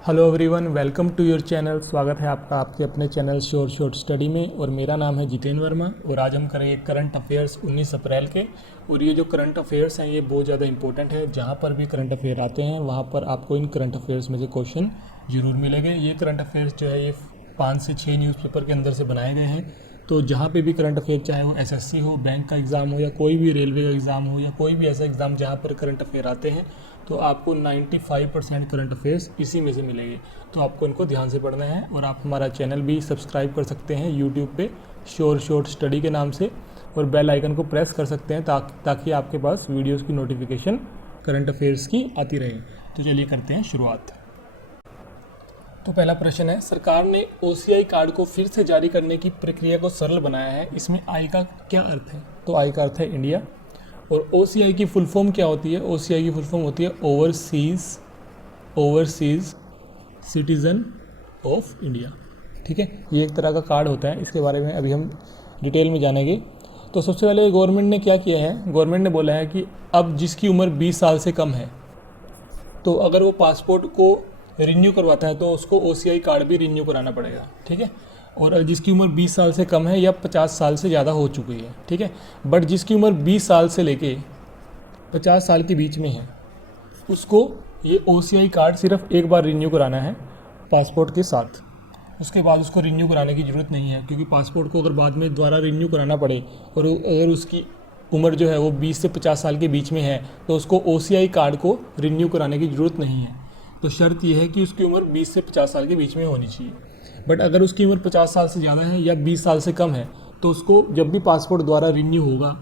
Hello everyone, welcome to your channel. स्वागत है आपका आपके अपने चैनल शॉर्ट स्टडी में। और मेरा नाम है जितेंद्र वर्मा और आज हम करेंगे करंट अफेयर्स 19 अप्रैल के। और ये जो करंट अफेयर्स हैं ये बहुत ज़्यादा इंपॉर्टेंट है। जहाँ पर भी करंट अफेयर आते हैं वहाँ पर आपको इन करंट अफेयर्स में से क्वेश्चन जरूर मिलेंगे। ये करंट अफेयर्स जो है ये 5 से 6 न्यूज़पेपर के अंदर से बनाए गए हैं। तो जहाँ पे भी करंट अफेयर, चाहे वो एसएससी हो, बैंक का एग्ज़ाम हो, या कोई भी रेलवे का एग्ज़ाम हो, या कोई भी ऐसा एग्ज़ाम जहाँ पर करंट अफेयर आते हैं, तो आपको 95% करंट अफेयर्स इसी में से मिलेंगे। तो आपको इनको ध्यान से पढ़ना है। और आप हमारा चैनल भी सब्सक्राइब कर सकते हैं यूट्यूब पे शॉर्ट स्टडी के नाम से, और बेल आइकन को प्रेस कर सकते हैं ताकि आपके पास वीडियोज़ की नोटिफिकेशन करंट अफेयर्स की आती रहे। तो चलिए करते हैं शुरुआत। तो पहला प्रश्न है, सरकार ने ओसीआई कार्ड को फिर से जारी करने की प्रक्रिया को सरल बनाया है, इसमें आई का क्या अर्थ है? तो आई का अर्थ है इंडिया। और ओसीआई की फुल फॉर्म क्या होती है? ओसीआई की फुल फॉर्म होती है ओवरसीज सिटीजन ऑफ इंडिया। ठीक है, ये एक तरह का कार्ड होता है। इसके बारे में अभी हम डिटेल में जानेंगे। तो सबसे पहले गवर्नमेंट ने क्या किया है? गवर्नमेंट ने बोला है कि अब जिसकी उम्र 20 साल से कम है, तो अगर वो पासपोर्ट को रिन्यू करवाता है तो उसको ओसीआई कार्ड भी रिन्यू कराना पड़ेगा। ठीक है, और जिसकी उम्र 20 साल से कम है या 50 साल से ज़्यादा हो चुकी है, ठीक है, बट जिसकी उम्र 20 साल से लेके 50 साल के बीच में है, उसको ये ओसीआई कार्ड सिर्फ एक बार रिन्यू कराना है पासपोर्ट के साथ। उसके बाद उसको रिन्यू कराने की ज़रूरत नहीं है, क्योंकि पासपोर्ट को अगर बाद में दोबारा रिन्यू कराना पड़े और अगर उसकी उम्र जो है वो 20 से 50 साल के बीच में है, तो उसको ओसीआई कार्ड को रिन्यू कराने की ज़रूरत नहीं है। तो शर्त यह है कि उसकी उम्र 20 से 50 साल के बीच में होनी चाहिए। बट अगर उसकी उम्र 50 साल से ज़्यादा है या 20 साल से कम है, तो उसको जब भी पासपोर्ट द्वारा रिन्यू होगा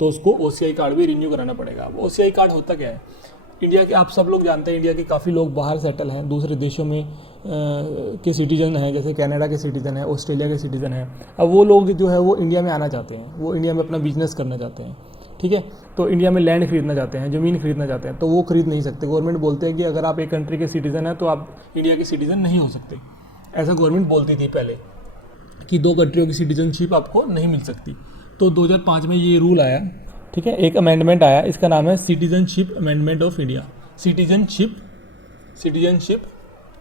तो उसको ओसीआई कार्ड भी रिन्यू कराना पड़ेगा। ओसीआई कार्ड होता क्या है? इंडिया के, आप सब लोग जानते हैं, इंडिया के काफ़ी लोग बाहर सेटल हैं, दूसरे देशों में के सिटीज़न हैं, जैसे कनाडा के सिटीज़न हैं, ऑस्ट्रेलिया के सिटीज़न हैं। अब वो लोग जो है वो इंडिया में आना चाहते हैं, वो इंडिया में अपना बिजनेस करना चाहते हैं। ठीक है, तो इंडिया में लैंड खरीदना चाहते हैं, ज़मीन खरीदना चाहते हैं, तो वो खरीद नहीं सकते। गवर्नमेंट बोलते हैं कि अगर आप एक कंट्री के सिटीज़न हैं तो आप इंडिया के सिटीज़न नहीं हो सकते। ऐसा गवर्नमेंट बोलती थी पहले कि 2 कंट्रियों की सिटीजनशिप आपको नहीं मिल सकती। तो 2005 में ये रूल आया। ठीक है, एक अमेंडमेंट आया, इसका नाम है citizenship amendment of India, citizenship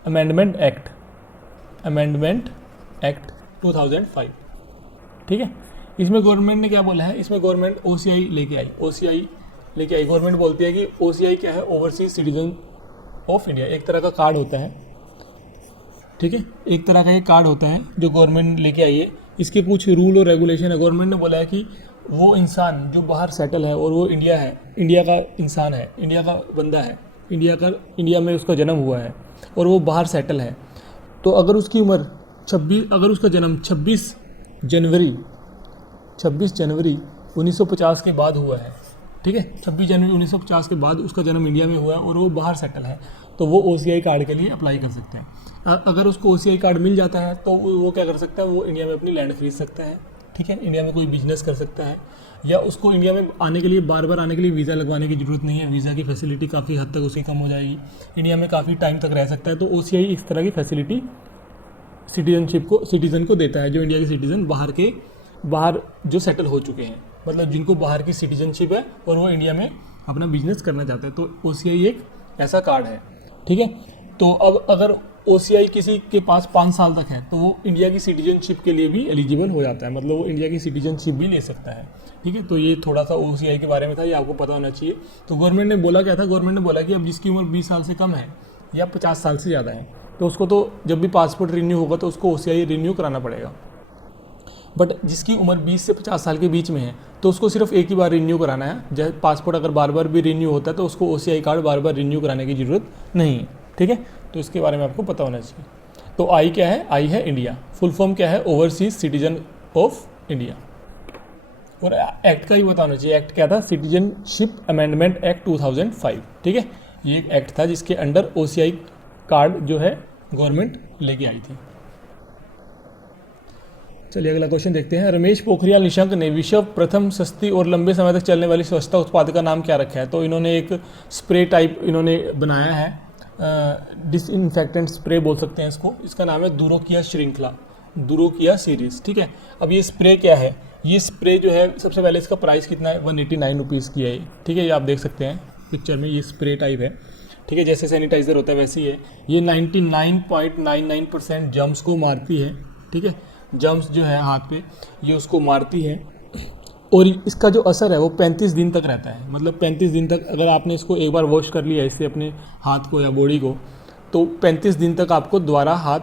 amendment act 2005। ठीक है, इसमें गवर्नमेंट ने क्या बोला है? इसमें गवर्नमेंट ओसीआई लेके आई। गवर्नमेंट बोलती है कि ओसीआई क्या है? Overseas citizen of India. एक तरह का कार्ड होता है। ठीक है, एक तरह का ये कार्ड होता है जो गवर्नमेंट लेके आई है। इसके कुछ रूल और रेगुलेशन है। गवर्नमेंट ने बोला है कि वो इंसान जो बाहर सेटल है और वो इंडिया है, इंडिया का इंसान है, इंडिया का बंदा है, इंडिया में उसका जन्म हुआ है और वो बाहर सेटल है, तो अगर उसकी उम्र अगर उसका जन्म 26 जनवरी 1950 के बाद हुआ है, ठीक है, 26 जनवरी 1950 के बाद उसका जन्म इंडिया में हुआ है और वो बाहर सेटल है, तो वो ओसीआई कार्ड के लिए अप्लाई कर सकते हैं। अगर उसको ओसीआई कार्ड मिल जाता है तो वो क्या कर सकता है? वो इंडिया में अपनी लैंड खरीद सकता है। ठीक है, इंडिया में कोई बिजनेस कर सकता है, या उसको इंडिया में आने के लिए बार आने के लिए वीज़ा लगवाने की ज़रूरत नहीं है। वीज़ा की फैसिलिटी काफ़ी हद तक उसकी कम हो जाएगी। इंडिया में काफ़ी टाइम तक रह सकता है। तो ओसीआई इस तरह की फैसिलिटी सिटीज़न को देता है, जो इंडिया के सिटीज़न बाहर जो सेटल हो चुके हैं, मतलब जिनको बाहर की सिटीजनशिप है और वो इंडिया में अपना बिजनेस करना चाहते हैं। तो ओसीआई एक ऐसा कार्ड है। ठीक है, तो अब अगर ओसीआई किसी के पास 5 साल तक है तो वो इंडिया की सिटीजनशिप के लिए भी एलिजिबल हो जाता है, मतलब वो इंडिया की सिटीजनशिप भी ले सकता है। ठीक है, तो ये थोड़ा सा ओसीआई के बारे में था, ये आपको पता होना चाहिए। तो गवर्नमेंट ने बोला क्या था? गवर्नमेंट ने बोला कि अब जिसकी उम्र 20 साल से कम है या 50 साल से ज़्यादा है, तो उसको तो जब भी पासपोर्ट रिन्यू होगा तो उसको ओसीआई रिन्यू कराना पड़ेगा। बट जिसकी उम्र 20 से 50 साल के बीच में है तो उसको सिर्फ एक ही बार रिन्यू कराना है। जैसे पासपोर्ट अगर बार भी रिन्यू होता है तो उसको ओसीआई कार्ड बार रिन्यू कराने की ज़रूरत नहीं है। ठीक है, तो इसके बारे में आपको पता होना चाहिए। तो आई क्या है? आई है इंडिया। फुल फॉर्म क्या है? Overseas citizen of India. और एक्ट का ही पता होना चाहिए। एक्ट क्या था? Citizenship amendment act 2005। ठीक है, ये एक एक्ट था जिसके अंडर ओसीआई कार्ड जो है गवर्नमेंट लेके आई थी। चलिए अगला क्वेश्चन देखते हैं। रमेश पोखरियाल निशंक ने विश्व प्रथम सस्ती और लंबे समय तक चलने वाली स्वच्छता उत्पाद का नाम क्या रखा है? तो इन्होंने एक स्प्रे टाइप इन्होंने बनाया है, डिसइंफेक्टेंट स्प्रे बोल सकते हैं इसको। इसका नाम है दुरोकिया श्रृंखला, दुरोकिया सीरीज। ठीक है, अब ये स्प्रे क्या है? ये स्प्रे जो है, सबसे पहले इसका प्राइस कितना है? 189 रुपीज़ की है। ठीक है, ये आप देख सकते हैं पिक्चर में, ये स्प्रे टाइप है। ठीक है, जैसे सैनिटाइज़र होता है वैसे ही है। ये 99.99% जर्म्स को मारती है, ठीक है, जर्म्स जो है हाथ पे ये उसको मारती है। और इसका जो असर है वो 35 दिन तक रहता है, मतलब 35 दिन तक अगर आपने इसको एक बार वॉश कर लिया इससे अपने हाथ को या बॉडी को, तो 35 दिन तक आपको दोबारा हाथ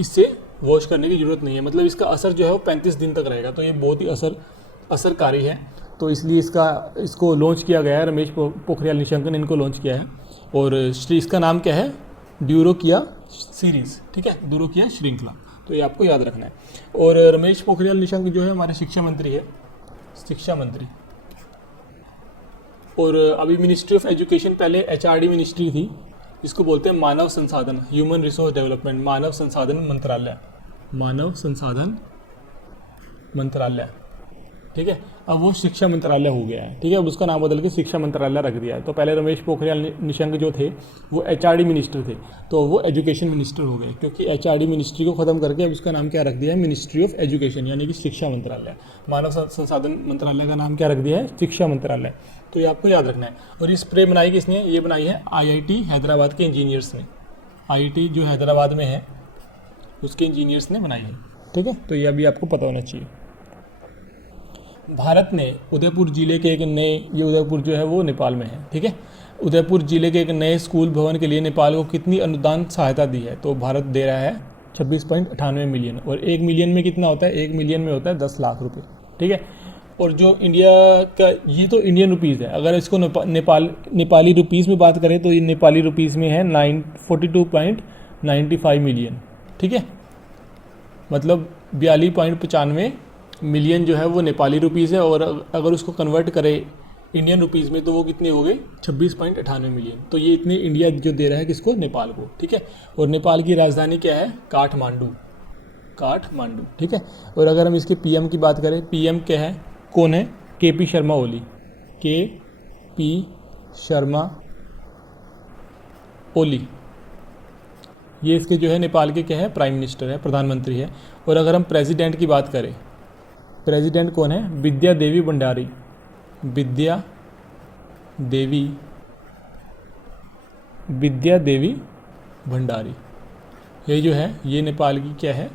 इससे वॉश करने की ज़रूरत नहीं है। मतलब इसका असर जो है वो 35 दिन तक रहेगा। तो ये बहुत ही असरकारी है। तो इसलिए इसको लॉन्च किया गया है, रमेश पोखरियाल निशंक ने इनको लॉन्च किया है। और इसका नाम क्या है, ड्यूरोकिया सीरीज़, ठीक है, ड्यूरोकिया श्रृंखला। तो ये आपको याद रखना है। और रमेश पोखरियाल निशंक जो है हमारे शिक्षा मंत्री है, शिक्षा मंत्री। और अभी मिनिस्ट्री ऑफ एजुकेशन, पहले HRD मिनिस्ट्री थी, इसको बोलते हैं मानव संसाधन, ह्यूमन रिसोर्स डेवलपमेंट, मानव संसाधन मंत्रालय, मानव संसाधन मंत्रालय, ठीक है। अब वो शिक्षा मंत्रालय हो गया है, ठीक है, अब उसका नाम बदल के शिक्षा मंत्रालय रख दिया है। तो पहले रमेश पोखरियाल निशंक जो थे वो HRD मिनिस्टर थे, तो वो एजुकेशन मिनिस्टर हो गए, क्योंकि HRD मिनिस्ट्री को ख़त्म करके अब उसका नाम क्या रख दिया है, मिनिस्ट्री ऑफ एजुकेशन, यानी कि शिक्षा मंत्रालय। मानव संसाधन मंत्रालय का नाम क्या रख दिया है, शिक्षा मंत्रालय। तो ये आपको याद रखना है। और ये स्प्रे बनाई किसने, ये बनाई है IIT हैदराबाद के इंजीनियर्स ने, IIT जो हैदराबाद में है उसके इंजीनियर्स ने बनाई है, ठीक है। तो ये अभी आपको पता होना चाहिए। भारत ने उदयपुर जिले के एक नए, ये उदयपुर जो है वो नेपाल में है, ठीक है, उदयपुर जिले के एक नए स्कूल भवन के लिए नेपाल को कितनी अनुदान सहायता दी है। तो भारत दे रहा है 26.98 मिलियन। और 1 मिलियन में कितना होता है, 1 मिलियन में होता है 10 लाख रुपए, ठीक है। और जो इंडिया का, ये तो इंडियन रुपीज़ है, अगर इसको नेपाली रुपीज़ में बात करें तो ये नेपाली रुपीज़ में है 42.95 मिलियन, ठीक है, मतलब 42.95 मिलियन जो है वो नेपाली रुपीज़ है। और अगर उसको कन्वर्ट करें इंडियन रुपीज़ में तो वो कितने हो गए, 26.98 मिलियन। तो ये इतने इंडिया जो दे रहा है किसको, नेपाल को, ठीक है। और नेपाल की राजधानी क्या है, काठमांडू, काठमांडू, ठीक है। और अगर हम इसके PM की बात करें, PM क्या है, कौन है, KP शर्मा ओली, KP शर्मा ओली, ये इसके जो है नेपाल के क्या है, प्राइम मिनिस्टर है, प्रधानमंत्री है। और अगर हम प्रेसिडेंट की बात करें, प्रेसिडेंट कौन है, विद्या देवी भंडारी, विद्या देवी भंडारी, ये जो है ये नेपाल की क्या है,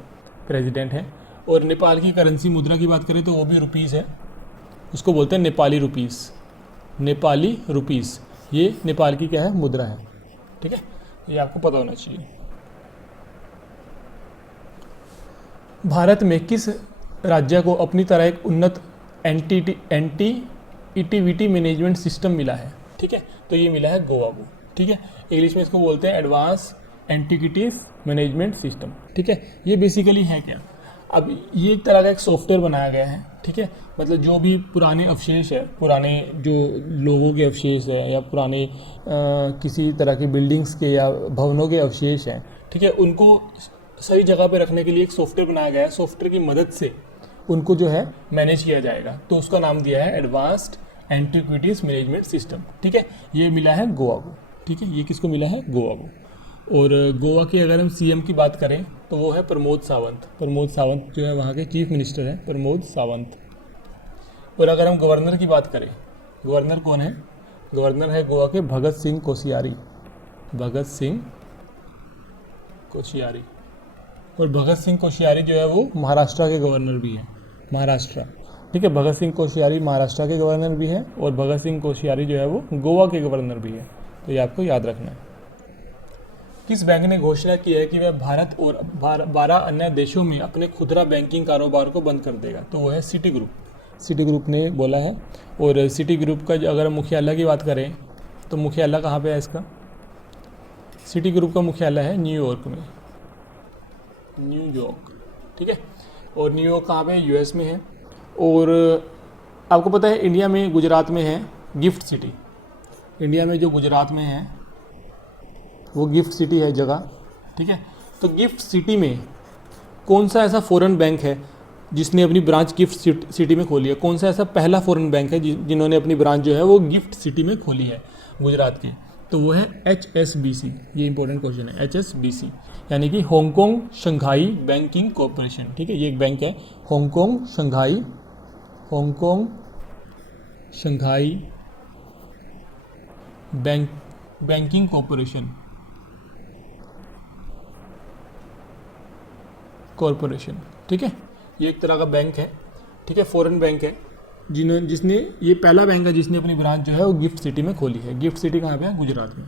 प्रेसिडेंट है। और नेपाल की करेंसी मुद्रा की बात करें तो वो भी रुपीज़ है, उसको बोलते हैं नेपाली रुपीज़, नेपाली रुपीज़, ये नेपाल की क्या है, मुद्रा है, ठीक है, ये आपको पता होना चाहिए। भारत में किस राज्य को अपनी तरह एक उन्नत एंटीइटिविटी मैनेजमेंट सिस्टम मिला है, ठीक है, तो ये मिला है गोवा को, ठीक है। इंग्लिश में इसको बोलते हैं एडवांस एंटिविटीज मैनेजमेंट सिस्टम, ठीक है। ये बेसिकली है क्या, अब ये एक तरह का एक सॉफ्टवेयर बनाया गया है, ठीक है, मतलब जो भी पुराने अवशेष है, पुराने जो लोगों के अवशेष है या पुराने किसी तरह की बिल्डिंग्स के या भवनों के अवशेष हैं, ठीक है, उनको सही जगह पे रखने के लिए एक सॉफ्टवेयर बनाया गया है। सॉफ्टवेयर की मदद से उनको जो है मैनेज किया जाएगा, तो उसका नाम दिया है एडवांस्ड एंटिक्विटीज मैनेजमेंट सिस्टम, ठीक है। ये मिला है गोवा को, ठीक है, ये किसको मिला है, गोवा को। और गोवा के अगर हम CM की बात करें तो वो है प्रमोद सावंत, प्रमोद सावंत जो है वहाँ के चीफ मिनिस्टर हैं, प्रमोद सावंत। और अगर हम गवर्नर की बात करें, गवर्नर कौन है, गवर्नर है गोवा के भगत सिंह कोश्यारी, भगत सिंह कोश्यारी। और भगत सिंह कोश्यारी जो है वो महाराष्ट्र के गवर्नर भी हैं, महाराष्ट्र, ठीक है, भगत सिंह कोश्यारी महाराष्ट्र के गवर्नर भी है और भगत सिंह कोश्यारी जो है वो गोवा के गवर्नर भी है। तो ये आपको याद रखना है। किस बैंक ने घोषणा की है कि वह भारत और 12 अन्य देशों में अपने खुदरा बैंकिंग कारोबार को बंद कर देगा, तो वो है सिटी ग्रुप, सिटी ग्रुप ने बोला है। और सिटी ग्रुप का अगर मुख्यालय की बात करें तो मुख्यालय कहाँ पे है इसका, सिटी ग्रुप का मुख्यालय है न्यूयॉर्क में, न्यूयॉर्क, ठीक है। और न्यूयॉर्क कहाँ पे है, US में है। और आपको पता है इंडिया में गुजरात में है गिफ्ट सिटी, इंडिया में जो गुजरात में है वो गिफ्ट सिटी है जगह, ठीक है। तो गिफ्ट सिटी में कौन सा ऐसा फॉरेन बैंक है जिसने अपनी ब्रांच गिफ्ट सिटी में खोली है, कौन सा ऐसा पहला फॉरेन बैंक है जिन्होंने अपनी ब्रांच जो है वो गिफ्ट सिटी में खोली है गुजरात की, तो वो है HSBC। ये इंपॉर्टेंट क्वेश्चन है, HSBC यानी कि हांगकांग शंघाई बैंकिंग कॉरपोरेशन, ठीक है, ये एक बैंक है Hong Kong Shanghai bank banking corporation, ठीक है। ये एक तरह का बैंक है, ठीक है, फॉरेन बैंक है, जिसने ये पहला बैंक है जिसने अपनी ब्रांच जो है वो गिफ्ट सिटी में खोली है। गिफ्ट सिटी कहाँ पे है? गुजरात में।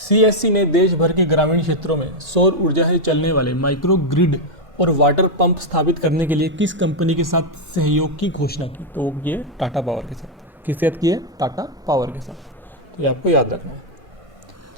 सीएससी ने देश भर के ग्रामीण क्षेत्रों में सौर ऊर्जा से चलने वाले माइक्रो ग्रिड और वाटर पंप स्थापित करने के लिए किस कंपनी के साथ सहयोग की घोषणा की? तो वो की है टाटा पावर के साथ। किसके साथ की है? टाटा पावर के साथ। तो ये आपको याद रखना है।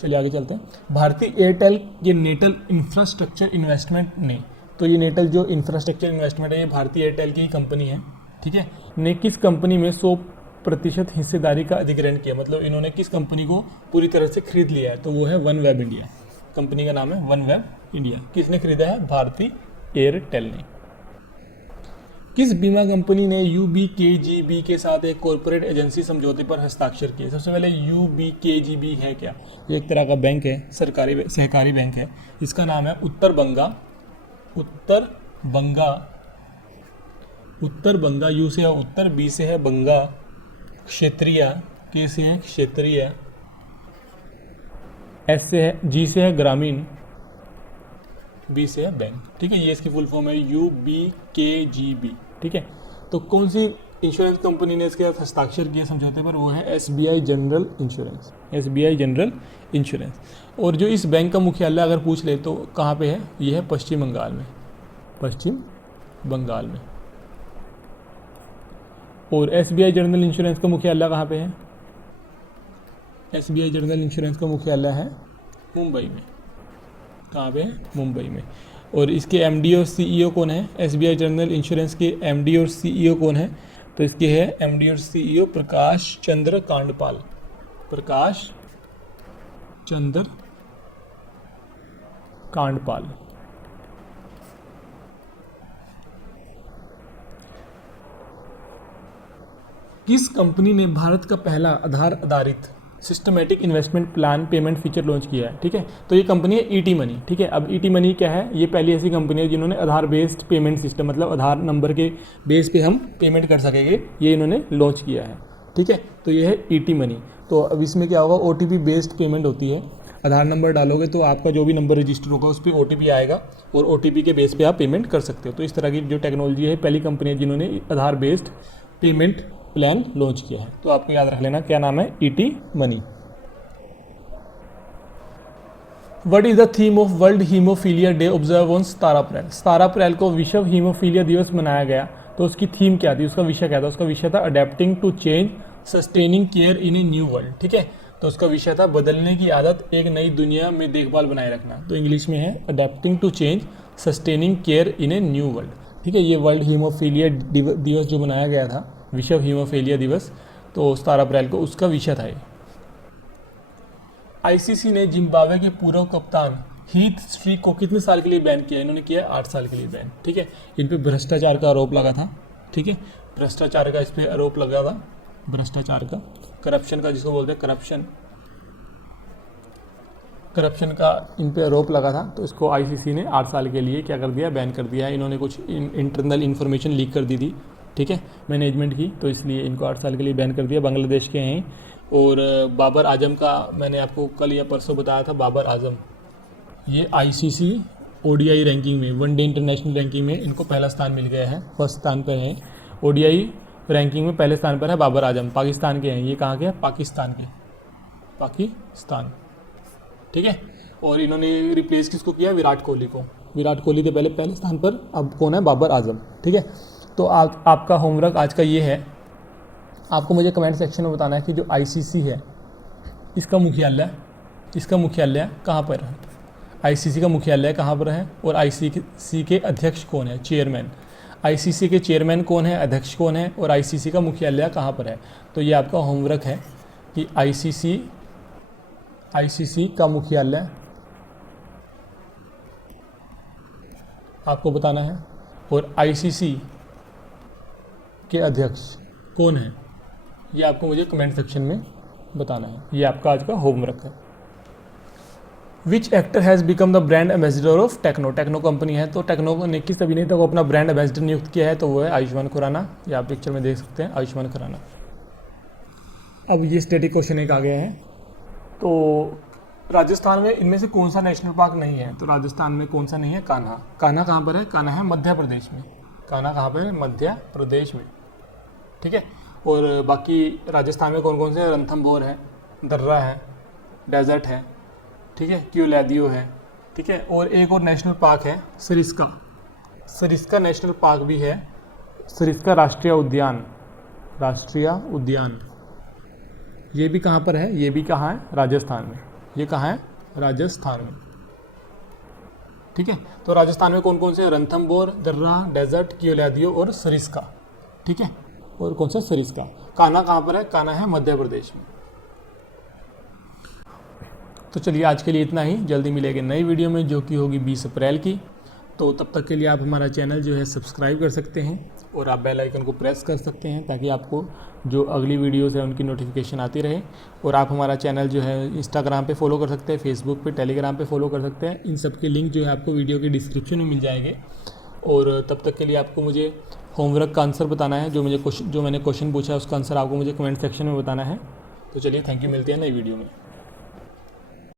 चलिए आगे चलते हैं। भारतीय एयरटेल के नेटल इंफ्रास्ट्रक्चर इन्वेस्टमेंट ने, तो ये नेटल जो इंफ्रास्ट्रक्चर इन्वेस्टमेंट है ये भारतीय एयरटेल की ही कंपनी है, ठीक है, ने किस कंपनी में 100% हिस्सेदारी का अधिग्रहण किया? मतलब इन्होंने किस कंपनी को पूरी तरह से खरीद लिया है? तो वो है वन वेब इंडिया। कंपनी का नाम है वन वेब इंडिया। किसने खरीदा है? भारतीय एयरटेल ने। किस बीमा कंपनी ने यूबीकेजीबी के साथ एक कॉर्पोरेट एजेंसी समझौते पर हस्ताक्षर किए? सबसे पहले यूबीकेजीबी है क्या? ये एक तरह का बैंक है, सरकारी सहकारी बैंक है। इसका नाम है उत्तर बंगा। यू से है उत्तर, बी से है बंगा, क्षेत्रीय, के से है क्षेत्रीय, एस से है, जी से है ग्रामीण, बी से है बैंक, ठीक है। ये इसकी फुल फॉर्म है यूबीकेजीबी, ठीक है। तो कौन सी इंश्योरेंस कंपनी ने इसके साथ हस्ताक्षर किया समझौते पर? वो है SBI general insurance. SBI general insurance. और जो इस बैंक का मुख्यालय अगर पूछ ले तो कहाँ पे है? ये है पश्चिम बंगाल में। और एसबीआई जनरल इंश्योरेंस का मुख्यालय कहाँ पे है? एसबीआई जनरल इंश्योरेंस का मुख्यालय है मुंबई में। कहाँ पे है? मुंबई में। और इसके एमडी और सीईओ कौन है? एसबीआई जनरल इंश्योरेंस के एमडी और सीईओ कौन है? तो इसके है एमडी और सीईओ प्रकाश चंद्र कांडपाल। किस कंपनी ने भारत का पहला आधार आधारित systematic investment plan payment feature launch किया है? ठीक है, तो ये कंपनी है ईटी मनी। ठीक है, अब ईटी मनी क्या है? ये पहली ऐसी कंपनी है जिन्होंने आधार बेस्ड पेमेंट सिस्टम, मतलब आधार नंबर के बेस पे हम पेमेंट कर सकेंगे, ये इन्होंने लॉन्च किया है। ठीक है, तो ये है ईटी मनी। तो अब इसमें क्या होगा? ओटीपी बेस्ड पेमेंट होती है। आधार नंबर डालोगे तो आपका जो भी नंबर रजिस्टर होगा उस पर ओटीपी आएगा और ओटीपी के बेस पे आप पेमेंट कर सकते हो। तो इस तरह की जो टेक्नोलॉजी है, पहली कंपनी है जिन्होंने आधार बेस्ड पेमेंट प्लान लॉन्च किया है। तो आपको याद रख लेना क्या नाम है? ET money. What is the theme of World Hemophilia Day observed on 17 अप्रैल? 17 अप्रैल को विश्व हीमोफीलिया दिवस मनाया गया। तो उसकी थीम क्या थी? उसका विषय क्या था? उसका विषय था adapting to change sustaining care in a new world. ठीक है, तो उसका विषय था बदलने की आदत, एक नई दुनिया में देखभाल बनाए रखना। तो इंग्लिश में है adapting to change sustaining care in a new world. ठीक है, ये वर्ल्ड हीमोफीलिया दिवस जो मनाया गया था, विश्व हीमोफीलिया दिवस, तो 17 अप्रैल को उसका विषय था ये। आईसीसी ने जिम्बाब्वे के पूर्व कप्तान हीथ स्ट्रीक को कितने साल के लिए बैन किया? इन्होंने किया 8 साल के लिए बैन। ठीक है, इन पे भ्रष्टाचार का आरोप लगा था। ठीक है, भ्रष्टाचार का इस पे आरोप लगा था, भ्रष्टाचार का, करप्शन का जिसको बोलते हैं करप्शन का इन पे आरोप लगा था। तो इसको आईसीसी ने 8 साल के लिए क्या कर दिया? बैन कर दिया है। इन्होंने कुछ इंटरनल इन्फॉर्मेशन लीक कर दी थी, ठीक है, मैनेजमेंट की, तो इसलिए इनको 8 साल के लिए बैन कर दिया। बांग्लादेश के हैं। और बाबर आजम का मैंने आपको कल या परसों बताया था, बाबर आजम, ये आईसीसी ओडीआई रैंकिंग में, वनडे इंटरनेशनल रैंकिंग में इनको पहला स्थान मिल गया है, फर्स्ट स्थान पर है। ओडीआई रैंकिंग में पहले स्थान पर है बाबर आजम, पाकिस्तान के हैं। ये कहाँ के हैं? पाकिस्तान। ठीक है, और इन्होंने रिप्लेस किसको किया? विराट कोहली को। विराट कोहली के पहले स्थान पर, अब कौन है? बाबर आजम। ठीक है, तो आपका होमवर्क आज का ये है, आपको मुझे कमेंट सेक्शन में बताना है कि जो आईसीसी है इसका मुख्यालय कहाँ पर है? आईसीसी का मुख्यालय कहाँ पर है? और आईसीसी के अध्यक्ष कौन है? चेयरमैन। आईसीसी के चेयरमैन कौन है? अध्यक्ष कौन है? और आईसीसी का मुख्यालय कहाँ पर है? तो ये आपका होमवर्क है कि आईसीसी का मुख्यालय आपको बताना है और आईसीसी के अध्यक्ष कौन है, ये आपको मुझे कमेंट सेक्शन में बताना है। ये आपका आज का होमवर्क है। Which actor has become the brand ambassador of Tecno? Tecno company है, तो टेक्नो ने किस अभिनेता को अपना ब्रांड एम्बेसडर नियुक्त किया है? तो वो है आयुष्मान खुराना। ये आप पिक्चर में देख सकते हैं, आयुष्मान खुराना। अब ये स्टैटिक क्वेश्चन एक आ गया है। तो राजस्थान में इनमें से कौन सा नेशनल पार्क नहीं है? तो राजस्थान में कौन सा नहीं है? कान्हा। कान्हा कहाँ पर है? कान्हा है मध्य प्रदेश में। कान्हा कहाँ पर है? मध्य प्रदेश में, ठीक है। और बाकी राजस्थान में कौन कौन से? रणथंभौर है, दर्रा है, डेजर्ट है, ठीक है, क्यूलादियो है, ठीक है। और एक और नेशनल पार्क है सरिस्का। सरिस्का नेशनल पार्क भी है, सरिस्का राष्ट्रीय उद्यान। राष्ट्रीय उद्यान ये भी कहाँ पर है? ये भी कहाँ है? राजस्थान में। ये कहाँ है? राजस्थान में, ठीक है। तो राजस्थान में कौन कौन से? रणथंभौर, दर्रा, डेजर्ट, क्यूलादियो और सरिस्का, ठीक है। और कौन सा? सरिस्का। कान्हा कहाँ पर है? कान्हा है मध्य प्रदेश में। तो चलिए आज के लिए इतना ही। जल्दी मिलेंगे नई वीडियो में जो कि होगी 20 अप्रैल की। तो तब तक के लिए आप हमारा चैनल जो है सब्सक्राइब कर सकते हैं और आप बेल आइकन को प्रेस कर सकते हैं ताकि आपको जो अगली वीडियोस है उनकी नोटिफिकेशन आती रहे। और आप हमारा चैनल जो है इंस्टाग्राम पे फॉलो कर सकते हैं, फेसबुक पे, टेलीग्राम पे फॉलो कर सकते हैं। इन सब के लिंक जो है आपको वीडियो के डिस्क्रिप्शन में मिल जाएंगे। और तब तक के लिए आपको मुझे होमवर्क का आंसर बताना है। जो मैंने क्वेश्चन पूछा है उसका आंसर आपको मुझे कमेंट सेक्शन में बताना है। तो चलिए थैंक यू, मिलते हैं नई वीडियो में।